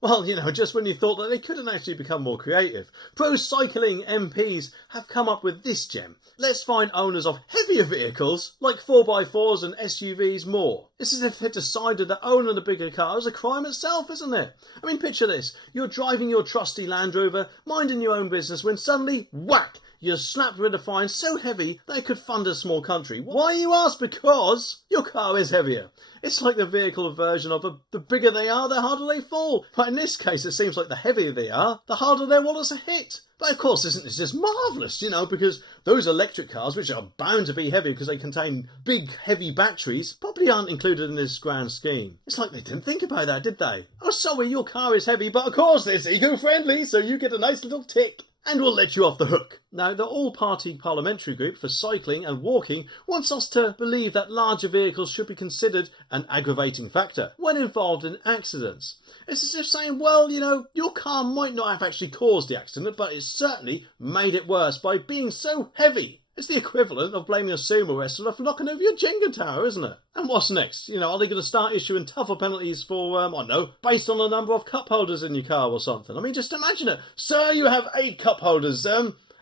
Well, just when you thought that they couldn't actually become more creative, pro cycling MPs have come up with this gem. Let's find owners of heavier vehicles, like 4x4s and SUVs, more. It's as if they've decided that owning a bigger car is a crime itself, isn't it? I mean, picture this. You're driving your trusty Land Rover, minding your own business, when suddenly, whack! You're slapped with a fine so heavy that it could fund a small country. Why, you ask? Because your car is heavier. It's like the vehicle version of the bigger they are, the harder they fall. But in this case, it seems like the heavier they are, the harder their wallets are hit. But of course, isn't this just marvellous, because those electric cars, which are bound to be heavy because they contain big, heavy batteries, probably aren't included in this grand scheme. It's like they didn't think about that, did they? Oh, sorry, your car is heavy, but of course it's eco-friendly, so you get a nice little tick. And we'll let you off the hook. Now, the all-party parliamentary group for cycling and walking wants us to believe that larger vehicles should be considered an aggravating factor when involved in accidents. It's as if saying, well, your car might not have actually caused the accident, but it certainly made it worse by being so heavy. It's the equivalent of blaming a sumo wrestler for knocking over your Jenga tower, isn't it? And what's next? Are they going to start issuing tougher penalties for, I don't know, based on the number of cup holders in your car or something? I mean, just imagine it. Sir, you have 8 cup holders.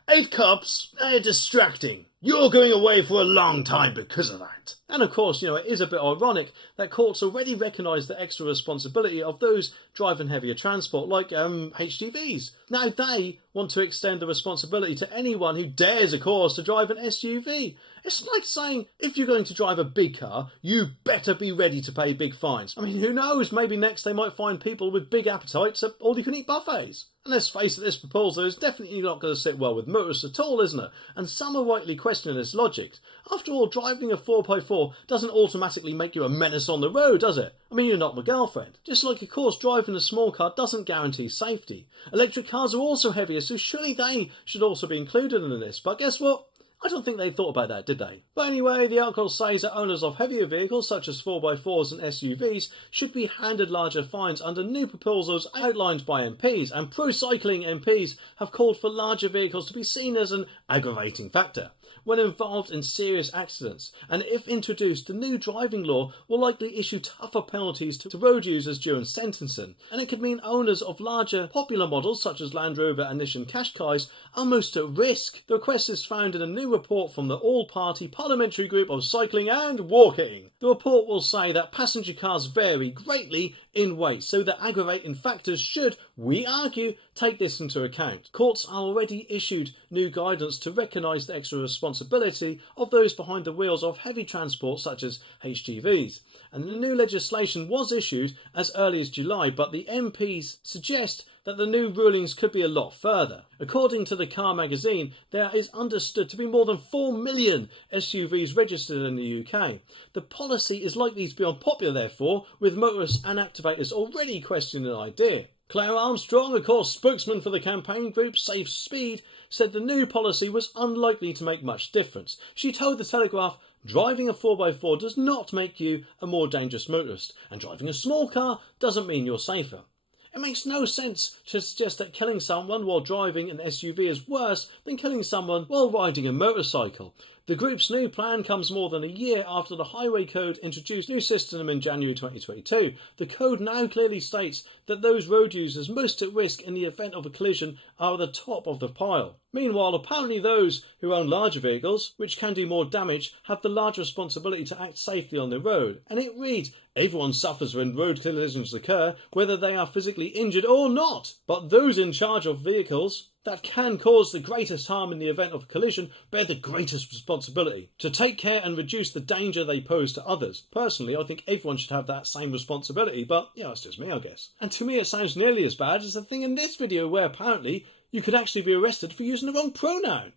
8 cups? They're distracting. You're going away for a long time because of that. And of course, it is a bit ironic that courts already recognise the extra responsibility of those driving heavier transport, like HGVs. Now they want to extend the responsibility to anyone who dares, of course, to drive an SUV. It's like saying, if you're going to drive a big car, you better be ready to pay big fines. I mean, who knows? Maybe next they might find people with big appetites at all-you-can-eat buffets. And let's face it, this proposal is definitely not going to sit well with motorists at all, isn't it? And some are rightly questioning its logic. After all, driving a 4x4 doesn't automatically make you a menace on the road, does it? I mean, you're not my girlfriend. Just like, of course, driving a small car doesn't guarantee safety. Electric cars are also heavier, so surely they should also be included in this. But guess what? I don't think they thought about that, did they? But anyway, the article says that owners of heavier vehicles such as 4x4s and SUVs should be handed larger fines under new proposals outlined by MPs, and pro-cycling MPs have called for larger vehicles to be seen as an aggravating factor when involved in serious accidents, and if introduced, the new driving law will likely issue tougher penalties to road users during sentencing, and it could mean owners of larger popular models such as Land Rover and Nissan Qashqais are most at risk. The request is found in a new report from the all-party parliamentary group of cycling and walking. The report will say that passenger cars vary greatly in weight, so the aggravating factors should, we argue, take this into account. Courts are already issued new guidance to recognise the extra responsibility of those behind the wheels of heavy transport such as HGVs. And the new legislation was issued as early as July, but the MPs suggest that the new rulings could be a lot further. According to the Car magazine, there is understood to be more than 4 million SUVs registered in the UK. The policy is likely to be unpopular, therefore, with motorists and activators already questioning the idea. Claire Armstrong, of course spokesman for the campaign group Safe Speed, said the new policy was unlikely to make much difference. She told The Telegraph, driving a 4x4 does not make you a more dangerous motorist, and driving a small car doesn't mean you're safer. It makes no sense to suggest that killing someone while driving an SUV is worse than killing someone while riding a motorcycle. The group's new plan comes more than a year after the Highway Code introduced a new system in January 2022. The code now clearly states that those road users most at risk in the event of a collision are at the top of the pile. Meanwhile, apparently those who own larger vehicles, which can do more damage, have the large responsibility to act safely on the road. And it reads, everyone suffers when road collisions occur, whether they are physically injured or not. But those in charge of vehicles that can cause the greatest harm in the event of a collision bear the greatest responsibility to take care and reduce the danger they pose to others. Personally, I think everyone should have that same responsibility, but it's just me, I guess. And to me, it sounds nearly as bad as the thing in this video where apparently you could actually be arrested for using the wrong pronoun.